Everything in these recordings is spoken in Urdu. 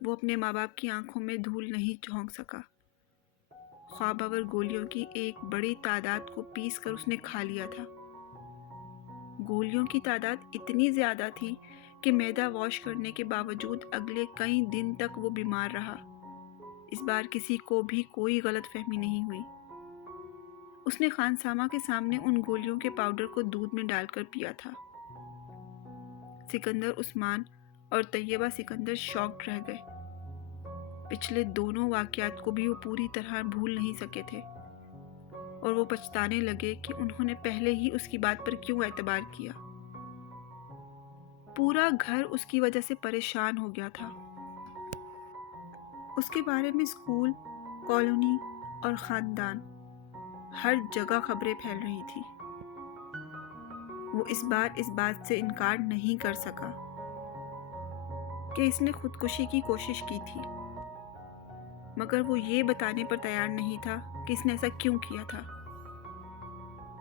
وہ اپنے ماں باپ کی آنکھوں میں دھول نہیں جھونک سکا۔ خواب آور گولیوں کی ایک بڑی تعداد کو پیس کر اس نے کھا لیا تھا۔ گولیوں کی تعداد اتنی زیادہ تھی کہ معدہ واش کرنے کے باوجود اگلے کئی دن تک وہ بیمار رہا۔ اس بار کسی کو بھی کوئی غلط فہمی نہیں ہوئی۔ اس نے خانسامہ کے سامنے ان گولیوں کے پاؤڈر کو دودھ میں ڈال کر پیا تھا۔ سکندر عثمان اور طیبہ سکندر شاکڈ رہ گئے۔ پچھلے دونوں واقعات کو بھی وہ پوری طرح بھول نہیں سکے تھے، اور وہ پچھتانے لگے کہ انہوں نے پہلے ہی اس کی بات پر کیوں اعتبار کیا۔ پورا گھر اس کی وجہ سے پریشان ہو گیا تھا۔ اس کے بارے میں اسکول، کالونی اور خاندان، ہر جگہ خبریں پھیل رہی تھی۔ وہ اس بار اس بات سے انکار نہیں کر سکا کہ اس نے خودکشی کی کوشش کی تھی، مگر وہ یہ بتانے پر تیار نہیں تھا کہ اس نے ایسا کیوں کیا تھا۔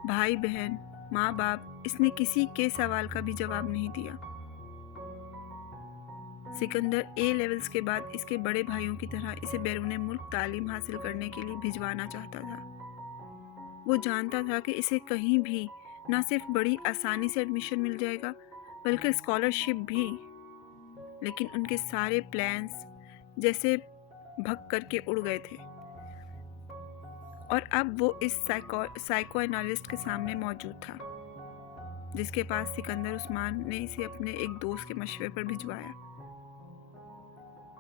بھائی بہن، ماں باپ، اس نے کسی کے سوال کا بھی جواب نہیں دیا۔ سکندر اے لیولز کے بعد اس کے بڑے بھائیوں کی طرح اسے بیرون ملک تعلیم حاصل کرنے کے لیے بھجوانا چاہتا تھا۔ وہ جانتا تھا کہ اسے کہیں بھی نہ صرف بڑی آسانی سے ایڈمیشن مل جائے گا بلکہ اسکالرشپ بھی، لیکن ان کے سارے پلانز جیسے بھگ کر کے اڑ گئے تھے، اور اب وہ اس سائیکو انالسٹ کے سامنے موجود تھا جس کے پاس سکندر عثمان نے اسے اپنے ایک دوست کے مشورے پر بھجوایا۔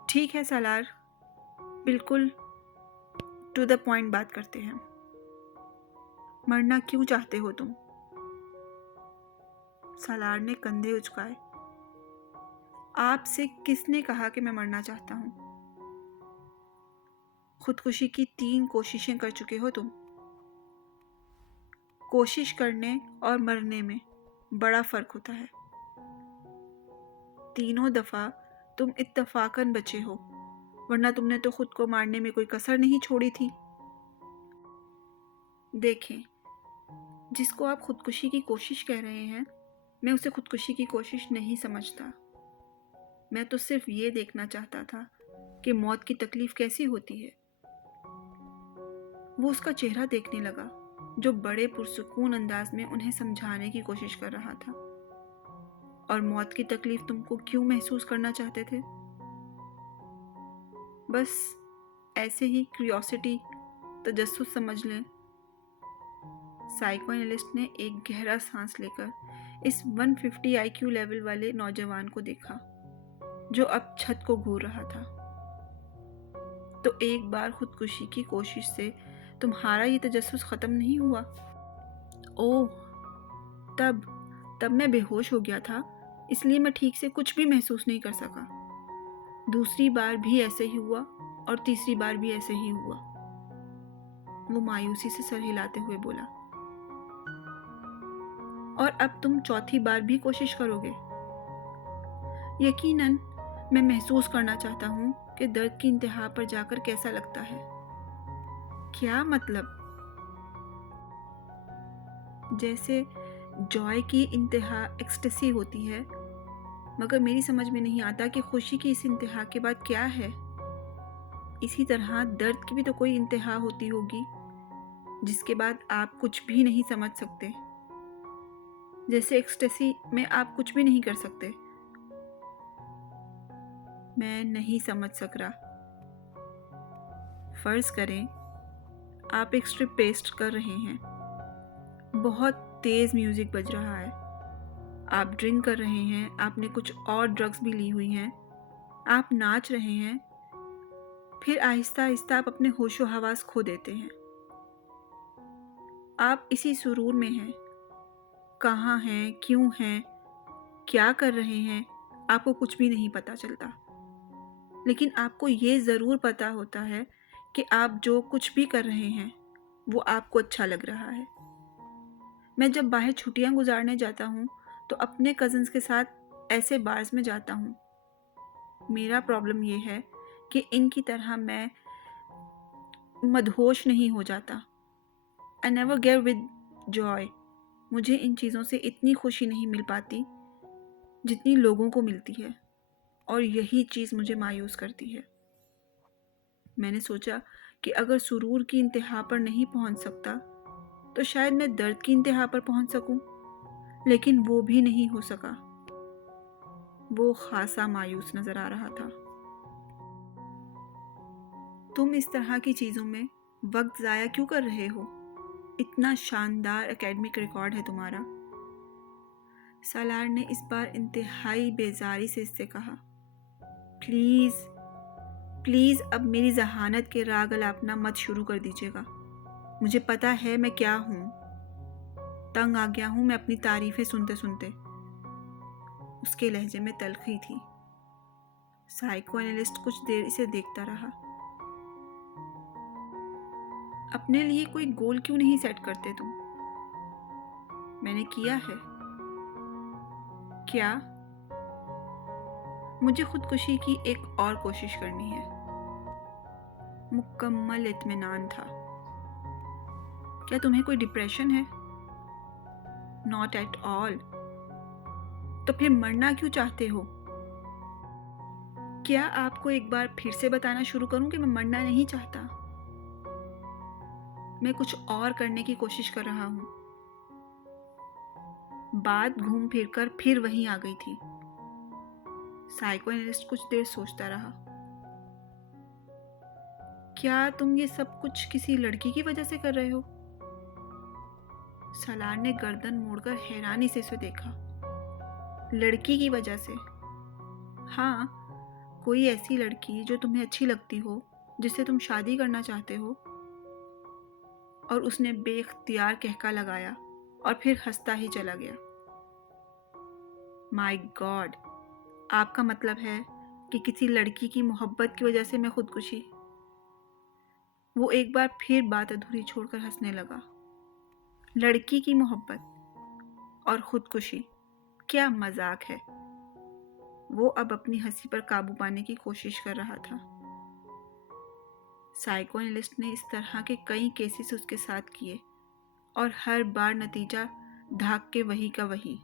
ٹھیک ہے سالار، بالکل ٹو دا پوائنٹ بات کرتے ہیں۔ مرنا کیوں چاہتے ہو تم؟ سالار نے کندھے اچکائے۔ آپ سے کس نے کہا کہ میں مرنا چاہتا ہوں؟ خودکشی کی 3 کوششیں کر چکے ہو تم۔ کوشش کرنے اور مرنے میں بڑا فرق ہوتا ہے۔ تینوں دفعہ تم اتفاقاً بچے ہو، ورنہ تم نے تو خود کو مارنے میں کوئی کسر نہیں چھوڑی تھی۔ دیکھیں، جس کو آپ خودکشی کی کوشش کہہ رہے ہیں، میں اسے خودکشی کی کوشش نہیں سمجھتا۔ میں تو صرف یہ دیکھنا چاہتا تھا کہ موت کی تکلیف کیسی ہوتی ہے۔ وہ اس کا چہرہ دیکھنے لگا جو بڑے پرسکون انداز میں انہیں سمجھانے کی کوشش کر رہا تھا۔ اور موت کی تکلیف تم کو کیوں محسوس کرنا چاہتے تھے؟ بس ایسے ہی کیوریوسٹی، تجسس سمجھ لیں۔ سائیکو انالسٹ نے ایک گہرا سانس لے کر اس 150 آئی کیو لیول والے نوجوان کو دیکھا جو اب چھت کو گھور رہا تھا۔ تو ایک بار خودکشی کی کوشش سے تمہارا یہ تجسس ختم نہیں ہوا؟ اوہ، تب میں بے ہوش ہو گیا تھا، اس لیے میں ٹھیک سے کچھ بھی محسوس نہیں کر سکا۔ دوسری بار بھی ایسے ہی ہوا اور تیسری بار بھی ایسے ہی ہوا۔ وہ مایوسی سے سر ہلاتے ہوئے بولا۔ اور اب تم چوتھی بار بھی کوشش کرو گے؟ یقیناً میں محسوس کرنا چاہتا ہوں کہ درد کی انتہا پر جا کر کیسا لگتا ہے۔ کیا مطلب؟ جیسے جوائے کی انتہا ایکسٹیسی ہوتی ہے، مگر میری سمجھ میں نہیں آتا کہ خوشی کی اس انتہا کے بعد کیا ہے۔ اسی طرح درد کی بھی تو کوئی انتہا ہوتی ہوگی جس کے بعد آپ کچھ بھی نہیں سمجھ سکتے، جیسے ایکسٹیسی میں آپ کچھ بھی نہیں کر سکتے۔ میں نہیں سمجھ سک رہا۔ فرض کریں آپ ایک اسٹرپ پیسٹ کر رہے ہیں، بہت تیز میوزک بج رہا ہے، آپ ڈرنک کر رہے ہیں، آپ نے کچھ اور ڈرگز بھی لی ہوئی ہیں، آپ ناچ رہے ہیں، پھر آہستہ آہستہ آپ اپنے ہوش و حواس کھو دیتے ہیں۔ آپ اسی سرور میں ہیں، کہاں ہیں، کیوں ہیں، کیا کر رہے ہیں، آپ کو کچھ بھی نہیں پتہ چلتا، لیکن آپ کو یہ ضرور پتہ ہوتا ہے کہ آپ جو کچھ بھی کر رہے ہیں وہ آپ کو اچھا لگ رہا ہے۔ میں جب باہر چھٹیاں گزارنے جاتا ہوں تو اپنے کزنز کے ساتھ ایسے بارز میں جاتا ہوں۔ میرا پرابلم یہ ہے کہ ان کی طرح میں مدہوش نہیں ہو جاتا۔ I never get with joy۔ مجھے ان چیزوں سے اتنی خوشی نہیں مل پاتی جتنی لوگوں کو ملتی ہے۔ اور یہی چیز مجھے مایوس کرتی ہے۔ میں نے سوچا کہ اگر سرور کی انتہا پر نہیں پہنچ سکتا تو شاید میں درد کی انتہا پر پہنچ سکوں، لیکن وہ بھی نہیں ہو سکا۔ وہ خاصا مایوس نظر آ رہا تھا۔ تم اس طرح کی چیزوں میں وقت ضائع کیوں کر رہے ہو؟ اتنا شاندار اکیڈمک ریکارڈ ہے تمہارا۔ سالار نے اس بار انتہائی بیزاری سے اس سے کہا، پلیز اب میری ذہانت کے راگ الاپنا مت شروع کر دیجیے گا۔ مجھے پتا ہے میں کیا ہوں۔ تنگ آ گیا ہوں میں اپنی تعریفیں سنتے سنتے۔ اس کے لہجے میں تلخی تھی۔ سائیکو اینالسٹ کچھ دیر اسے دیکھتا رہا۔ اپنے لیے کوئی گول کیوں نہیں سیٹ کرتے تم؟ میں نے کیا ہے۔ کیا؟ مجھے خودکشی کی ایک اور کوشش کرنی ہے۔ مکمل اطمینان تھا۔ کیا تمہیں کوئی ڈپریشن ہے؟ Not at all. تو پھر مرنا کیوں چاہتے ہو؟ کیا آپ کو ایک بار پھر سے بتانا شروع کروں کہ میں مرنا نہیں چاہتا؟ میں کچھ اور کرنے کی کوشش کر رہا ہوں۔ بات گھوم پھر کر پھر وہیں آ گئی تھی۔ سائیکو اینالسٹ کچھ دیر سوچتا رہا۔ کیا تم یہ سب کچھ کسی لڑکی کی وجہ سے کر رہے ہو؟ سالار نے گردن موڑ کر حیرانی سے اسے دیکھا۔ لڑکی کی وجہ سے؟ ہاں، کوئی ایسی لڑکی جو تمہیں اچھی لگتی ہو، جس سے تم شادی کرنا چاہتے ہو۔ اور اس نے بے اختیار کہکا لگایا اور پھر ہنستا ہی چلا گیا۔ مائی گاڈ، آپ کا مطلب ہے کہ کسی لڑکی کی محبت کی وجہ سے میں خودکشی؟ وہ ایک بار پھر بات ادھوری چھوڑ کر ہنسنے لگا۔ لڑکی کی محبت اور خودکشی، کیا مذاق ہے؟ وہ اب اپنی ہنسی پر قابو پانے کی کوشش کر رہا تھا۔ سائیکو اینالسٹ نے اس طرح کے کئی کیسز اس کے ساتھ کیے اور ہر بار نتیجہ دھاک کے وہی کا وہی۔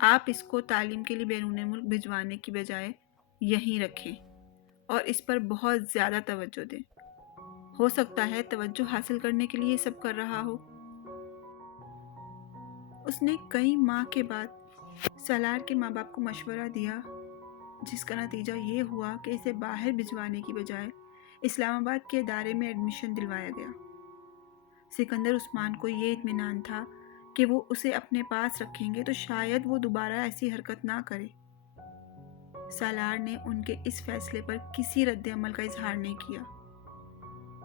آپ اس کو تعلیم کے لیے بیرون ملک بھجوانے کی بجائے یہیں رکھیں اور اس پر بہت زیادہ توجہ دیں۔ ہو سکتا ہے توجہ حاصل کرنے کے لیے یہ سب کر رہا ہو۔ اس نے کئی ماہ کے بعد سالار کے ماں باپ کو مشورہ دیا، جس کا نتیجہ یہ ہوا کہ اسے باہر بھجوانے کی بجائے اسلام آباد کے ادارے میں ایڈمیشن دلوایا گیا۔ سکندر عثمان کو یہ اطمینان تھا کہ وہ اسے اپنے پاس رکھیں گے تو شاید وہ دوبارہ ایسی حرکت نہ کرے۔ سالار نے ان کے اس فیصلے پر کسی رد عمل کا اظہار نہیں کیا،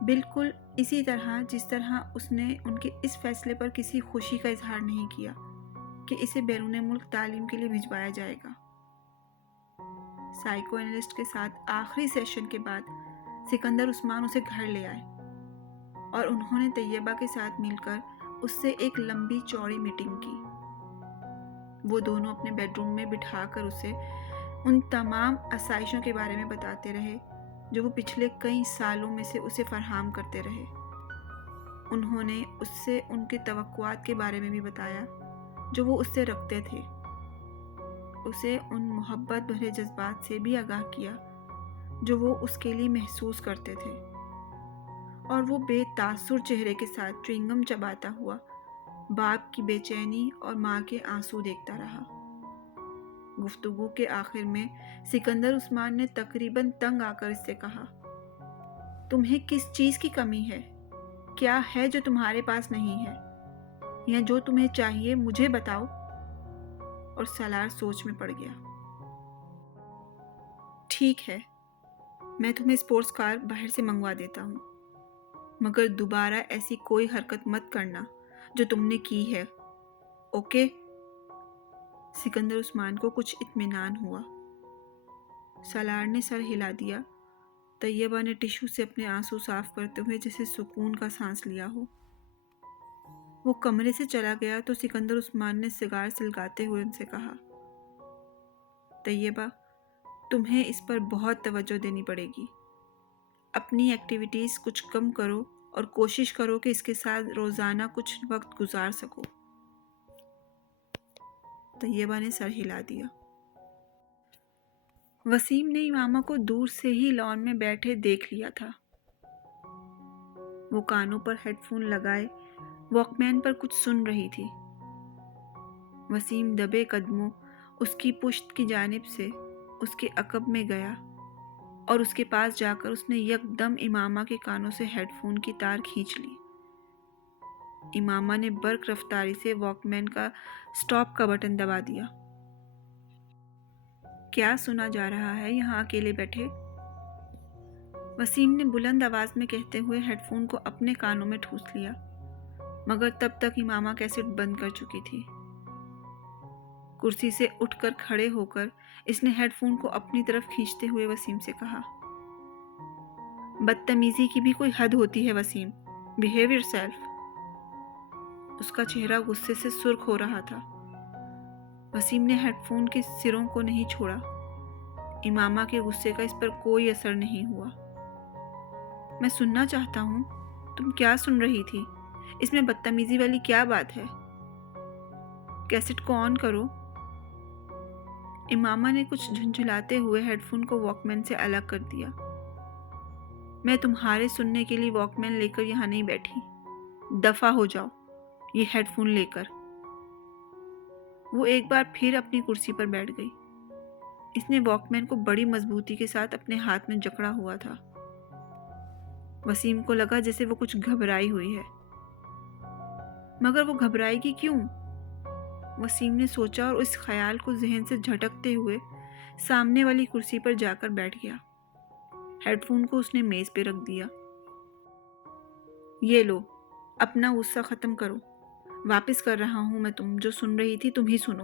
بالکل اسی طرح جس طرح اس نے ان کے اس فیصلے پر کسی خوشی کا اظہار نہیں کیا کہ اسے بیرون ملک تعلیم کے لیے بھجوایا جائے گا۔ سائیکو اینالسٹ کے ساتھ آخری سیشن کے بعد سکندر عثمان اسے گھر لے آئے اور انہوں نے طیبہ کے ساتھ مل کر اس سے ایک لمبی چوڑی میٹنگ کی۔ وہ دونوں اپنے بیڈ روم میں بٹھا کر اسے ان تمام آسائشوں کے بارے میں بتاتے رہے جو وہ پچھلے کئی سالوں میں سے اسے فراہم کرتے رہے۔ انہوں نے اس سے ان کے توقعات کے بارے میں بھی بتایا جو وہ اس سے رکھتے تھے۔ اسے ان محبت بھرے جذبات سے بھی آگاہ کیا جو وہ اس کے لیے محسوس کرتے تھے، اور وہ بے تاثر چہرے کے ساتھ چوئنگم چباتا ہوا باپ کی بے چینی اور ماں کے آنسو دیکھتا رہا۔ گفتگو کے آخر میں سکندر عثمان نے تقریباً تنگ آ کر اس سے کہا، تمہیں کس چیز کی کمی ہے؟ کیا ہے جو تمہارے پاس نہیں ہے؟ یا جو تمہیں چاہیے مجھے بتاؤ۔ اور سالار سوچ میں پڑ گیا۔ ٹھیک ہے، میں تمہیں اسپورٹس کار باہر سے منگوا دیتا ہوں، مگر دوبارہ ایسی کوئی حرکت مت کرنا جو تم نے کی ہے، اوکے؟ سکندر عثمان کو کچھ اطمینان ہوا۔ سالار نے سر ہلا دیا۔ طیبہ نے ٹشو سے اپنے آنسو صاف کرتے ہوئے جیسے سکون کا سانس لیا ہو۔ وہ کمرے سے چلا گیا تو سکندر عثمان نے سگار سلگاتے ہوئے ان سے کہا، طیبہ، تمہیں اس پر بہت توجہ دینی پڑے گی۔ اپنی ایکٹیویٹیز کچھ کم کرو اور کوشش کرو کہ اس کے ساتھ روزانہ کچھ وقت گزار سکو۔ طیبہ نے سر ہلا دیا۔ وسیم نے امامہ کو دور سے ہی لان میں بیٹھے دیکھ لیا تھا۔ وہ کانوں پر ہیڈ فون لگائے واک مین پر کچھ سن رہی تھی۔ وسیم دبے قدموں اس کی پشت کی جانب سے اس کے عقب میں گیا اور اس کے پاس جا کر اس نے یکدم امامہ کے کانوں سے ہیڈ فون کی تار کھینچ لی۔ امامہ نے برق رفتاری سے واک مین کا سٹاپ کا بٹن دبا دیا۔ کیا سنا جا رہا ہے یہاں اکیلے بیٹھے؟ وسیم نے بلند آواز میں کہتے ہوئے ہیڈ فون کو اپنے کانوں میں ٹھوس لیا، مگر تب تک امامہ کیسٹ بند کر چکی تھی۔ کرسی سے اٹھ کر کھڑے ہو کر اس نے ہیڈ فون کو اپنی طرف کھینچتے ہوئے وسیم سے کہا، بدتمیزی کی بھی کوئی حد ہوتی ہے وسیم، بہیو یور سیلف۔ اس کا چہرہ غصے سے سرخ ہو رہا تھا۔ وسیم نے ہیڈ فون کے سروں کو نہیں چھوڑا۔ امامہ کے غصے کا اس پر کوئی اثر نہیں ہوا۔ میں سننا چاہتا ہوں، تم کیا سن رہی تھی؟ اس میں بدتمیزی والی کیا بات ہے؟ کیسٹ کو آن کرو۔ امامہ نے کچھ جھنجھلاتے ہوئے ہیڈ فون کو واک مین سے الگ کر دیا۔ میں تمہارے سننے کے لیے واک مین لے کر یہاں نہیں بیٹھی، دفع ہو جاؤ یہ ہیڈ فون لے کر۔ وہ ایک بار پھر اپنی کرسی پر بیٹھ گئی۔ اس نے واک مین کو بڑی مضبوطی کے ساتھ اپنے ہاتھ میں جکڑا ہوا تھا۔ وسیم کو لگا جیسے وہ کچھ گھبرائی ہوئی ہے، مگر وہ گھبرائے گی کیوں؟ وسیم نے سوچا اور اس خیال کو ذہن سے جھٹکتے ہوئے سامنے والی کرسی پر جا کر بیٹھ گیا۔ ہیڈ فون کو اس نے میز پہ رکھ دیا۔ یہ لو، اپنا غصہ ختم کرو، واپس کر رہا ہوں میں، تم جو سن رہی تھی تم ہی سنو۔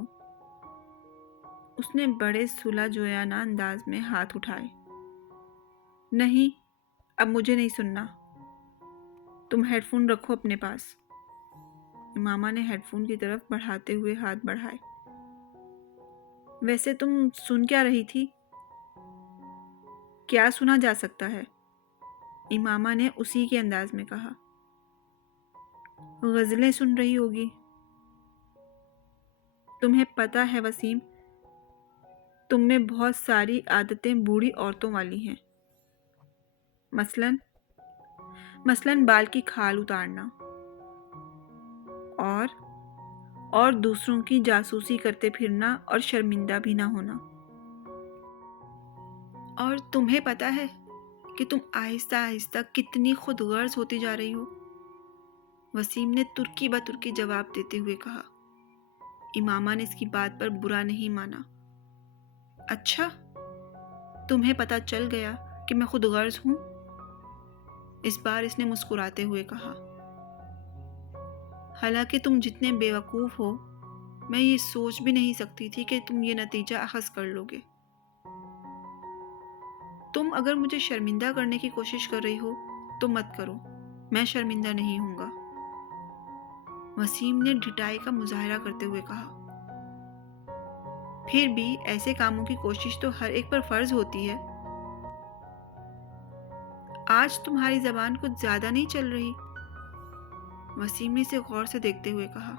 اس نے بڑے صلح جویانہ انداز میں ہاتھ اٹھائے۔ نہیں، اب مجھے نہیں سننا، تم ہیڈ فون رکھو اپنے پاس۔ امامہ نے ہیڈ فون کی طرف بڑھاتے ہوئے ہاتھ بڑھائے۔ ویسے تم سن کیا رہی تھی؟ کیا سنا جا سکتا ہے؟ امامہ نے اسی کے انداز میں کہا۔ غزلیں سن رہی ہوگی۔ تمہیں پتہ ہے وسیم، تم میں بہت ساری عادتیں بوڑھی عورتوں والی ہیں، مثلاً بال کی کھال اتارنا اور دوسروں کی جاسوسی کرتے پھرنا اور شرمندہ بھی نہ ہونا۔ اور تمہیں پتہ ہے کہ تم آہستہ آہستہ کتنی خود غرض ہوتی جا رہی ہو، وسیم نے ترکی بترکی جواب دیتے ہوئے کہا۔ امامہ نے اس کی بات پر برا نہیں مانا۔ اچھا، تمہیں پتہ چل گیا کہ میں خود غرض ہوں؟ اس بار اس نے مسکراتے ہوئے کہا۔ حالانکہ تم جتنے بیوقوف ہو، میں یہ سوچ بھی نہیں سکتی تھی کہ تم یہ نتیجہ اخذ کر لو گے۔ تم اگر مجھے شرمندہ کرنے کی کوشش کر رہی ہو تو مت کرو، میں شرمندہ نہیں ہوں گا، وسیم نے ڈھٹائی کا مظاہرہ کرتے ہوئے کہا۔ پھر بھی ایسے کاموں کی کوشش تو ہر ایک پر فرض ہوتی ہے۔ آج تمہاری زبان کچھ زیادہ نہیں چل رہی، وسیم نے اسے غور سے دیکھتے ہوئے کہا۔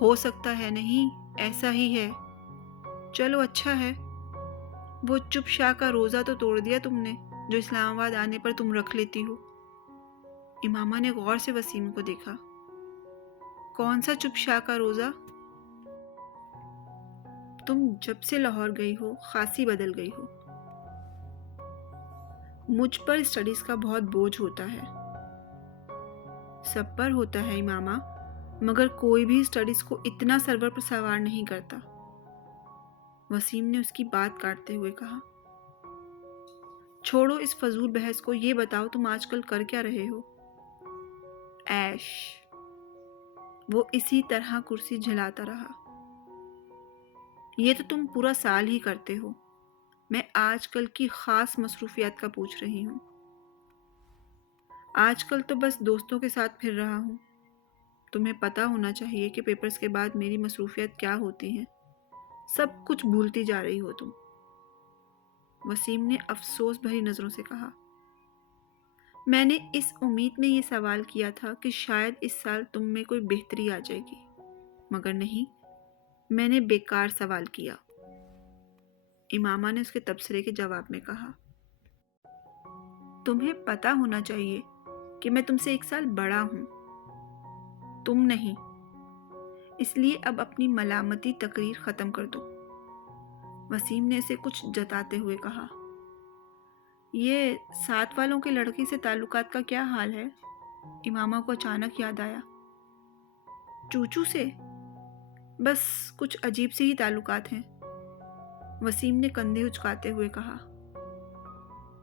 ہو سکتا ہے نہیں، ایسا ہی ہے۔ چلو اچھا ہے، وہ چپ شاہ کا روزہ تو توڑ دیا تم نے جو اسلام آباد آنے پر تم رکھ لیتی ہو۔ امامہ نے غور سے وسیم کو دیکھا۔ کون سا چپ شاہ کا روزہ؟ تم جب سے لاہور گئی ہو خاصی بدل گئی ہو۔ مجھ پر اسٹڈیز کا بہت بوجھ ہوتا ہے۔ سب پر ہوتا ہے امامہ، مگر کوئی بھی اسٹڈیز کو اتنا سرور پر سوار نہیں کرتا، وسیم نے اس کی بات کاٹتے ہوئے کہا۔ چھوڑو اس فضول بحث کو، یہ بتاؤ تم آج کل کر کیا رہے ہو؟ ایش۔ وہ اسی طرح کرسی جھلاتا رہا۔ یہ تو تم پورا سال ہی کرتے ہو، میں آج کل کی خاص مصروفیات کا پوچھ رہی ہوں۔ آج کل تو بس دوستوں کے ساتھ پھر رہا ہوں۔ تمہیں پتہ ہونا چاہیے کہ پیپرز کے بعد میری مصروفیات کیا ہوتی ہیں، سب کچھ بھولتی جا رہی ہو تم، وسیم نے افسوس بھری نظروں سے کہا۔ میں نے اس امید میں یہ سوال کیا تھا کہ شاید اس سال تم میں کوئی بہتری آ جائے گی، مگر نہیں، میں نے بیکار سوال کیا، امامہ نے اس کے تبصرے کے جواب میں کہا۔ تمہیں پتہ ہونا چاہیے کہ میں تم سے 1 سال بڑا ہوں، تم نہیں، اس لیے اب اپنی ملامتی تقریر ختم کر دو، وسیم نے اسے کچھ جتاتے ہوئے کہا۔ یہ ساتھ والوں کے لڑکے سے تعلقات کا کیا حال ہے؟ امامہ کو اچانک یاد آیا۔ چوچو سے بس کچھ عجیب سے ہی تعلقات ہیں، وسیم نے کندھے اچکاتے ہوئے کہا۔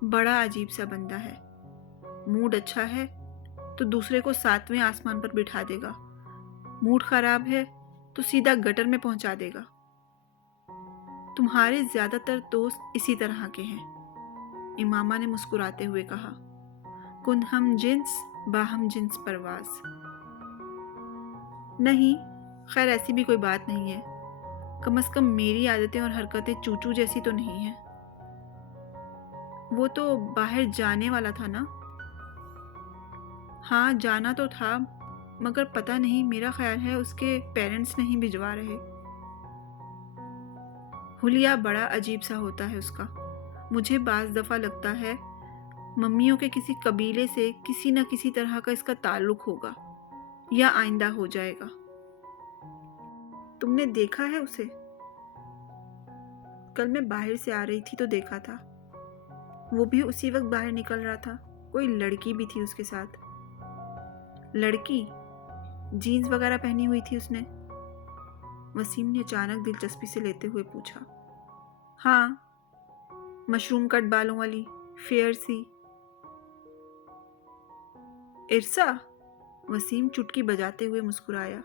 بڑا عجیب سا بندہ ہے، موڈ اچھا ہے تو دوسرے کو 7ویں آسمان پر بٹھا دے گا، موڈ خراب ہے تو سیدھا گٹر میں پہنچا دے گا۔ تمہارے زیادہ تر دوست اسی طرح کے ہیں، امامہ نے مسکراتے ہوئے کہا۔ کن ہم جنس باہم جنس پرواز۔ نہیں، خیر ایسی بھی کوئی بات نہیں ہے، کم از کم میری عادتیں اور حرکتیں چوچو جیسی تو نہیں ہیں۔ وہ تو باہر جانے والا تھا نا؟ ہاں جانا تو تھا، مگر پتہ نہیں، میرا خیال ہے اس کے پیرنٹس نہیں بھجوا رہے۔ حلیہ بڑا عجیب سا ہوتا ہے اس کا، مجھے بعض دفعہ لگتا ہے ممیوں کے کسی قبیلے سے کسی نہ کسی طرح کا اس کا تعلق ہوگا یا آئندہ ہو جائے گا۔ تم نے دیکھا ہے اسے؟ کل میں باہر سے آ رہی تھی تو دیکھا تھا، وہ بھی اسی وقت باہر نکل رہا تھا، کوئی لڑکی بھی تھی اس کے ساتھ۔ لڑکی؟ جینز وغیرہ پہنی ہوئی تھی اس نے؟ وسیم نے اچانک دلچسپی سے لیتے ہوئے پوچھا۔ ہاں، مشروم کٹ بالوں والی، فیئر سی۔ ارسا؟ وسیم چٹکی بجاتے ہوئے مسکرایا۔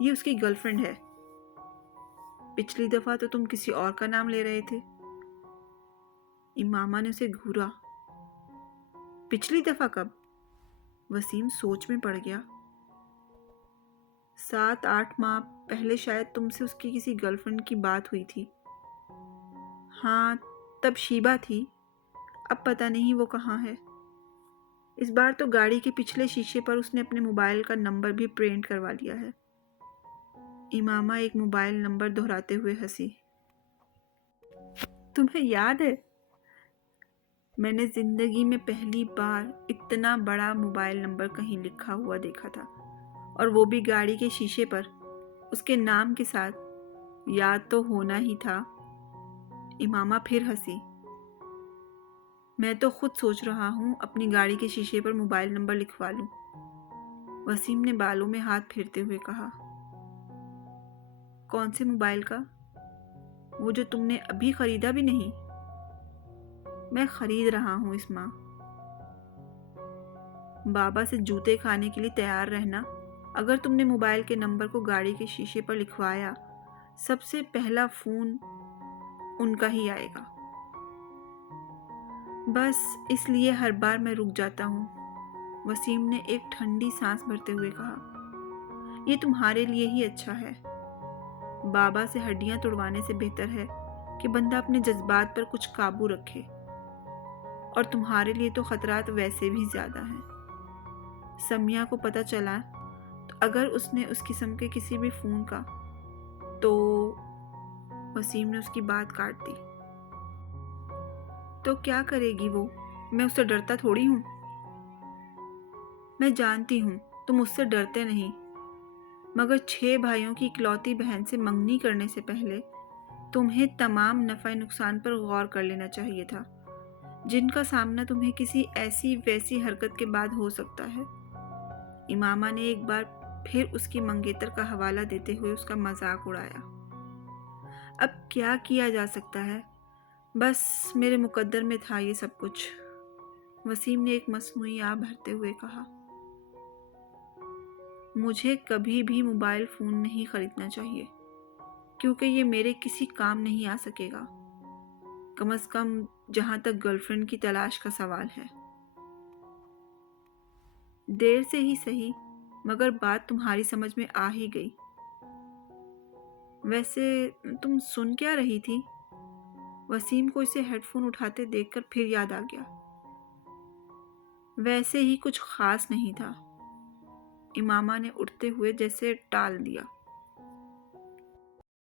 یہ اس کی گرل فرینڈ ہے۔ پچھلی دفعہ تو تم کسی اور کا نام لے رہے تھے۔ امامہ نے اسے گھورا۔ پچھلی دفعہ کب؟ وسیم سوچ میں پڑ گیا۔ 7-8 ماہ پہلے شاید تم سے اس کی کسی گرل فرینڈ کی بات ہوئی تھی۔ ہاں تب شیبہ تھی، اب پتہ نہیں وہ کہاں ہے۔ اس بار تو گاڑی کے پچھلے شیشے پر اس نے اپنے موبائل کا نمبر بھی پرنٹ کروا لیا ہے۔ امامہ ایک موبائل نمبر دہراتے ہوئے ہنسی۔ تمہیں یاد ہے؟ میں نے زندگی میں پہلی بار اتنا بڑا موبائل نمبر کہیں لکھا ہوا دیکھا تھا، اور وہ بھی گاڑی کے شیشے پر، اس کے نام کے ساتھ۔ یاد تو ہونا ہی تھا۔ امامہ پھر ہنسی۔ میں تو خود سوچ رہا ہوں اپنی گاڑی کے شیشے پر موبائل نمبر لکھوا لوں، وسیم نے بالوں میں ہاتھ پھیرتے ہوئے کہا۔ کون سے موبائل کا؟ وہ جو تم نے ابھی خریدا بھی نہیں؟ میں خرید رہا ہوں اس ماہ۔ بابا سے جوتے کھانے کے لیے تیار رہنا، اگر تم نے موبائل کے نمبر کو گاڑی کے شیشے پر لکھوایا، سب سے پہلا فون ان کا ہی آئے گا۔ بس اس لیے ہر بار میں رک جاتا ہوں، وسیم نے ایک ٹھنڈی سانس بھرتے ہوئے کہا۔ یہ تمہارے لیے ہی اچھا ہے، بابا سے ہڈیاں توڑوانے سے بہتر ہے کہ بندہ اپنے جذبات پر کچھ قابو رکھے، اور تمہارے لیے تو خطرات ویسے بھی زیادہ ہیں۔ سمیہ کو پتہ چلا تو اگر اس نے اس قسم کے کسی بھی فون کا، تو وسیم نے اس کی بات کاٹ دی۔ تو کیا کرے گی وہ؟ میں اس سے ڈرتا تھوڑی ہوں۔ میں جانتی ہوں تم اس سے ڈرتے نہیں، مگر 6 بھائیوں کی اکلوتی بہن سے منگنی کرنے سے پہلے تمہیں تمام نفع نقصان پر غور کر لینا چاہیے تھا، جن کا سامنا تمہیں کسی ایسی ویسی حرکت کے بعد ہو سکتا ہے۔ امامہ نے ایک بار پھر اس کی منگیتر کا حوالہ دیتے ہوئے اس کا مذاق اڑایا۔ اب کیا کیا جا سکتا ہے، بس میرے مقدر میں تھا یہ سب کچھ، وسیم نے ایک مصنوعی آہ بھرتے ہوئے کہا۔ مجھے کبھی بھی موبائل فون نہیں خریدنا چاہیے، کیونکہ یہ میرے کسی کام نہیں آ سکے گا، کم از کم جہاں تک گرل فرینڈ کی تلاش کا سوال ہے۔ دیر سے ہی صحیح، مگر بات تمہاری سمجھ میں آ ہی گئی۔ ویسے تم سن کیا رہی تھی؟ وسیم کو اسے ہیڈ فون اٹھاتے دیکھ کر پھر یاد آ گیا۔ ویسے ہی کچھ خاص نہیں تھا، امامہ نے اٹھتے ہوئے جیسے ٹال دیا۔